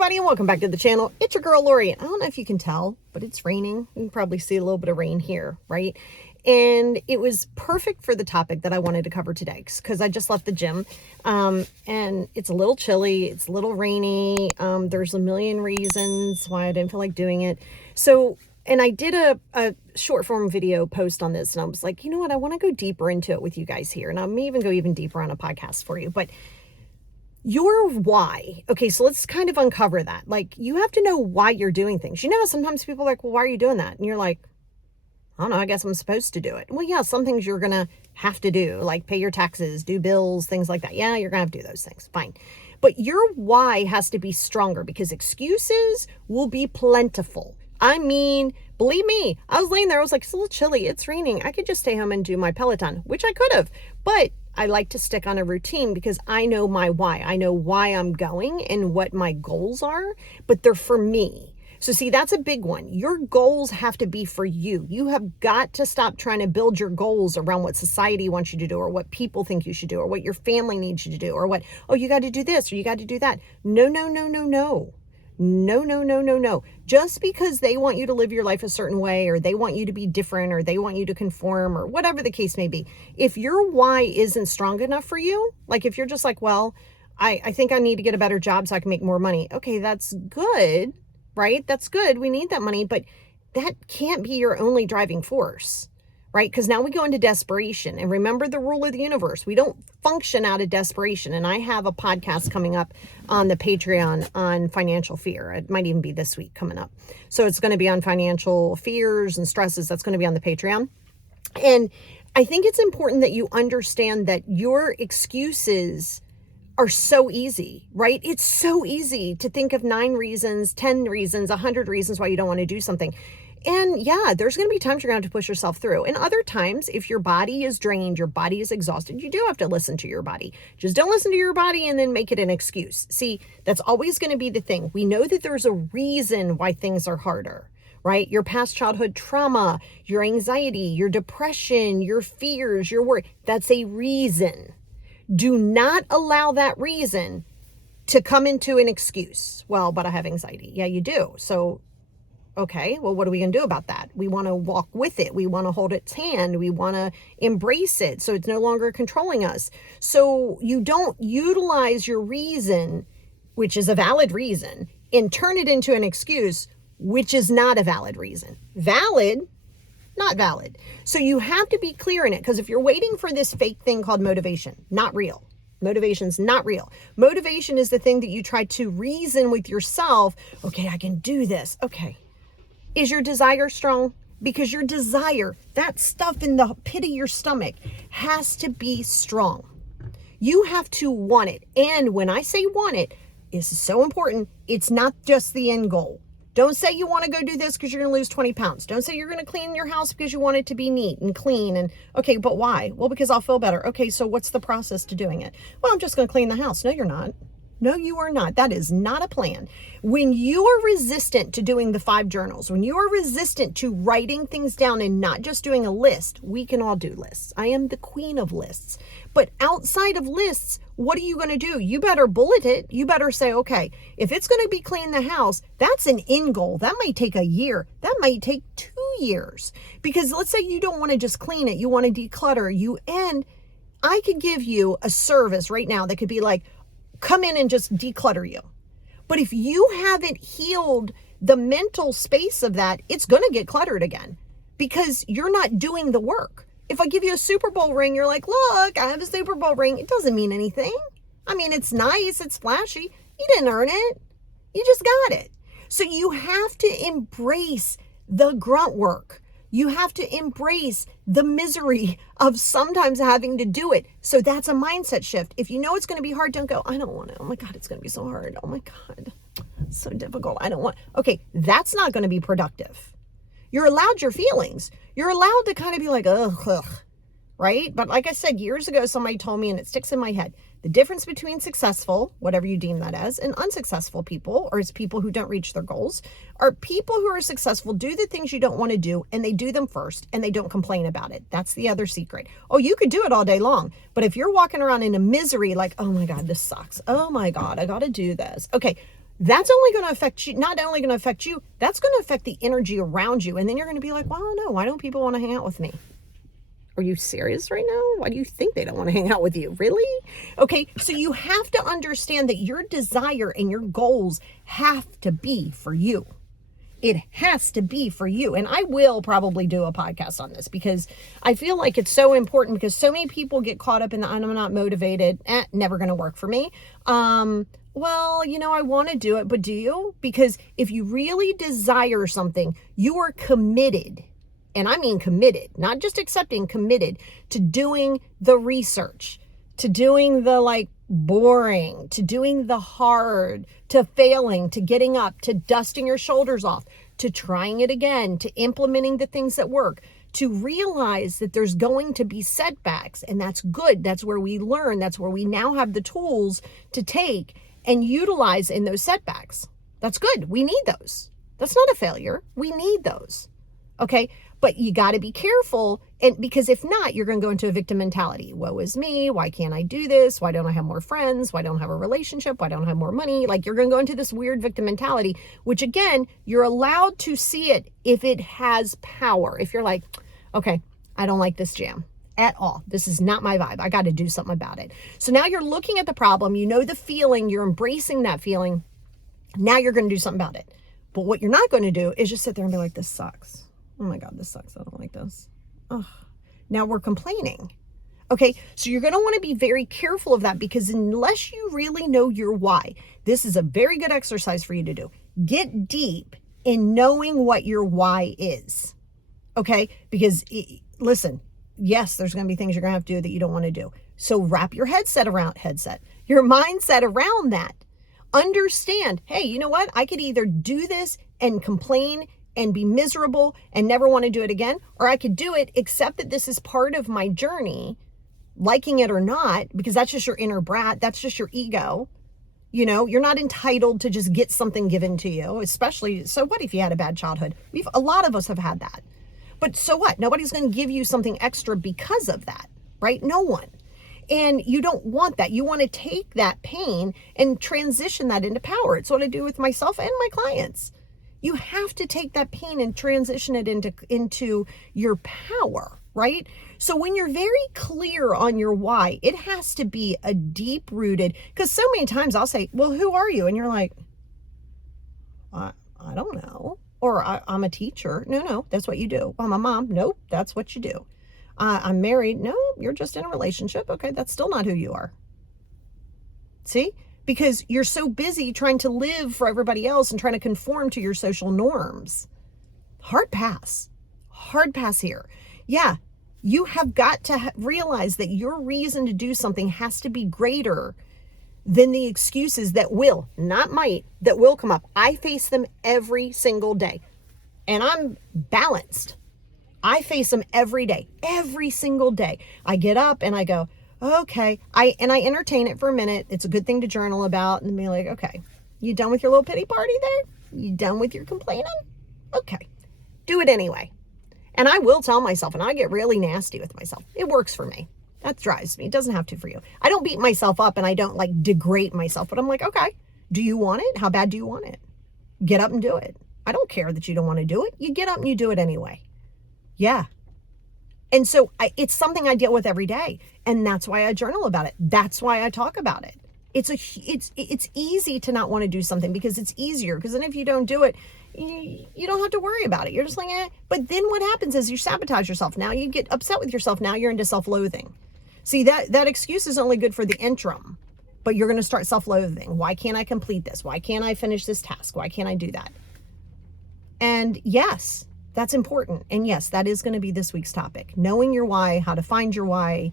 everybody, and welcome back to the channel. It's your girl Lori. I don't know if you can tell, but it's raining. You can probably see a little bit of rain here, right? And it was perfect for the topic that I wanted to cover today because I just left the gym and it's a little chilly, it's a little rainy. There's a million reasons why I didn't feel like doing it. So, and I did a short form video post on this, and I was like, you know what? I want to go deeper into it with you guys here. And I may even go even deeper on a podcast for you, but your why. Okay, so let's kind of uncover that. Like, you have to know why you're doing things. You know, sometimes people are like, well, why are you doing that? And you're like, I don't know, I guess I'm supposed to do it. Well, yeah, some things you're going to have to do, like pay your taxes, do bills, things like that. Yeah, you're going to have to do those things. Fine. But your why has to be stronger because excuses will be plentiful. I mean, believe me, I was laying there. I was like, it's a little chilly. It's raining. I could just stay home and do my Peloton, which I could have. But I like to stick on a routine because I know my why. I know why I'm going and what my goals are, but they're for me. So see, that's a big one. Your goals have to be for you. You have got to stop trying to build your goals around what society wants you to do or what people think you should do or what your family needs you to do or what, oh, you got to do this or you got to do that. No, no, no, no, no. No, no, no, no, no. Just because they want you to live your life a certain way or they want you to be different or they want you to conform or whatever the case may be. If your why isn't strong enough for you, like if you're just like, well, I think I need to get a better job so I can make more money. Okay, that's good, right? That's good. We need that money, but that can't be your only driving force, right? Because now we go into desperation. And remember the rule of the universe. We don't function out of desperation. And I have a podcast coming up on the Patreon on financial fear. It might even be this week coming up. So it's going to be on financial fears and stresses. That's going to be on the Patreon. And I think it's important that you understand that your excuses are so easy, right? It's so easy to think of 9 reasons, 10 reasons, 100 reasons why you don't want to do something. And yeah, there's going to be times you're going to have to push yourself through. And other times, if your body is drained, your body is exhausted, you do have to listen to your body. Just don't listen to your body and then make it an excuse. See, that's always going to be the thing. We know that there's a reason why things are harder, right? Your past childhood trauma, your anxiety, your depression, your fears, your worry. That's a reason. Do not allow that reason to come into an excuse. Well, but I have anxiety. Yeah, you do. So okay, well, what are we going to do about that? We want to walk with it. We want to hold its hand. We want to embrace it so it's no longer controlling us. So you don't utilize your reason, which is a valid reason, and turn it into an excuse, which is not a valid reason. Valid, not valid. So you have to be clear in it because if you're waiting for this fake thing called motivation, not real. Motivation's not real. Motivation is the thing that you try to reason with yourself. Okay, I can do this. Okay. Is your desire strong? Because your desire, that stuff in the pit of your stomach, has to be strong. You have to want it. And when I say want it, this is so important. It's not just the end goal. Don't say you want to go do this because you're going to lose 20 pounds. Don't say you're going to clean your house because you want it to be neat and clean. And okay, but why? Well, because I'll feel better. Okay, so what's the process to doing it? Well, I'm just going to clean the house. No, you're not. No, you are not. That is not a plan. When you are resistant to doing the 5 journals, when you are resistant to writing things down and not just doing a list, we can all do lists. I am the queen of lists. But outside of lists, what are you going to do? You better bullet it. You better say, okay, if it's going to be clean the house, that's an end goal. That might take a year. That might take 2 years. Because let's say you don't want to just clean it. You want to declutter. And I could give you a service right now that could be like, come in and just declutter you. But if you haven't healed the mental space of that, it's going to get cluttered again because you're not doing the work. If I give you a Super Bowl ring, you're like, look, I have a Super Bowl ring. It doesn't mean anything. I mean, it's nice. It's flashy. You didn't earn it. You just got it. So you have to embrace the grunt work. You have to embrace the misery of sometimes having to do it. So that's a mindset shift. If you know it's going to be hard, don't go, I don't want to. Oh my God, it's going to be so hard. Oh my God, it's so difficult. I don't want. Okay, that's not going to be productive. You're allowed your feelings. You're allowed to kind of be like, ugh, right? But like I said, years ago, somebody told me, and it sticks in my head, the difference between successful, whatever you deem that as, and unsuccessful people, or it's people who don't reach their goals, are people who are successful, do the things you don't want to do, and they do them first, and they don't complain about it. That's the other secret. Oh, you could do it all day long, but if you're walking around in a misery like, oh my God, this sucks. Oh my God, I got to do this. Okay, that's only going to affect you, not only going to affect you, that's going to affect the energy around you. And then you're going to be like, well, no, why don't people want to hang out with me? Are you serious right now? Why do you think they don't want to hang out with you? Really? Okay, so you have to understand that your desire and your goals have to be for you. It has to be for you. And I will probably do a podcast on this because I feel like it's so important, because so many people get caught up in the I'm not motivated, never going to work for me. Well, I want to do it, but do you? Because if you really desire something, you are committed. And I mean committed, not just accepting, committed to doing the research, to doing the boring, to doing the hard, to failing, to getting up, to dusting your shoulders off, to trying it again, to implementing the things that work, to realize that there's going to be setbacks. And that's good. That's where we learn. That's where we now have the tools to take and utilize in those setbacks. That's good. We need those. That's not a failure. We need those. Okay. But you got to be careful, and because if not, you're going to go into a victim mentality. Woe is me. Why can't I do this? Why don't I have more friends? Why don't I have a relationship? Why don't I have more money? You're going to go into this weird victim mentality, which again, you're allowed to see it if it has power. If you're like, okay, I don't like this jam at all. This is not my vibe. I got to do something about it. So now you're looking at the problem. You know the feeling. You're embracing that feeling. Now you're going to do something about it. But what you're not going to do is just sit there and be like, this sucks. Oh my God, this sucks. I don't like this. Oh, now we're complaining. Okay, so you're going to want to be very careful of that, because unless you really know your why, this is a very good exercise for you to do. Get deep in knowing what your why is. Okay, because listen, yes, there's going to be things you're going to have to do that you don't want to do. So wrap your your mindset around that. Understand, hey, you know what? I could either do this and complain and be miserable and never want to do it again, or I could do it, accept that this is part of my journey, liking it or not, because that's just your inner brat. That's just your ego. You're not entitled to just get something given to you, especially, so what if you had a bad childhood? A lot of us have had that. But so what? Nobody's going to give you something extra because of that, right? No one. And you don't want that. You want to take that pain and transition that into power. It's what I do with myself and my clients. You have to take that pain and transition it into your power, right? So when you're very clear on your why, it has to be a deep rooted, because so many times I'll say, well, who are you? And you're like, I don't know. Or I'm a teacher. No, that's what you do. I'm a mom. Nope, that's what you do. I'm married. No, you're just in a relationship. Okay, that's still not who you are. See? Because you're so busy trying to live for everybody else and trying to conform to your social norms. Hard pass here. Yeah, you have got to realize that your reason to do something has to be greater than the excuses that will, not might, that will come up. I face them every single day, and I'm balanced. I face them every day, every single day. I get up and I go, okay. I entertain it for a minute. It's a good thing to journal about and be like, okay, you done with your little pity party there? You done with your complaining? Okay, do it anyway. And I will tell myself, and I get really nasty with myself. It works for me. That drives me. It doesn't have to for you. I don't beat myself up and I don't degrade myself, but I'm like, okay, do you want it? How bad do you want it? Get up and do it. I don't care that you don't want to do it. You get up and you do it anyway. Yeah. And so it's something I deal with every day. And that's why I journal about it. That's why I talk about it. It's easy to not want to do something because it's easier. Because then if you don't do it, you don't have to worry about it. You're just like, eh. But then what happens is you sabotage yourself. Now you get upset with yourself. Now you're into self-loathing. See, that excuse is only good for the interim. But you're going to start self-loathing. Why can't I complete this? Why can't I finish this task? Why can't I do that? And yes, that's important. And yes, that is going to be this week's topic. Knowing your why, how to find your why,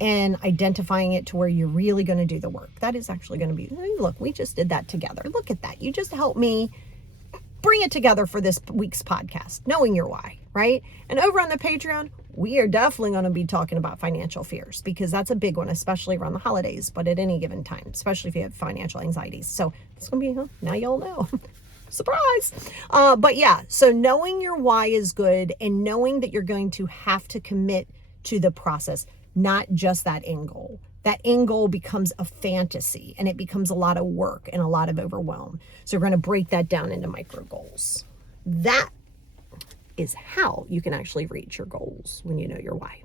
and identifying it to where you're really going to do the work. That is actually going to be, look, we just did that together. Look at that. You just helped me bring it together for this week's podcast, knowing your why, right? And over on the Patreon, we are definitely going to be talking about financial fears because that's a big one, especially around the holidays, but at any given time, especially if you have financial anxieties. So it's going to be, now y'all know. Surprise. But yeah, so knowing your why is good and knowing that you're going to have to commit to the process, not just that end goal. that end goal becomes a fantasy and it becomes a lot of work and a lot of overwhelm. So we're going to break that down into micro goals. That is how you can actually reach your goals when you know your why.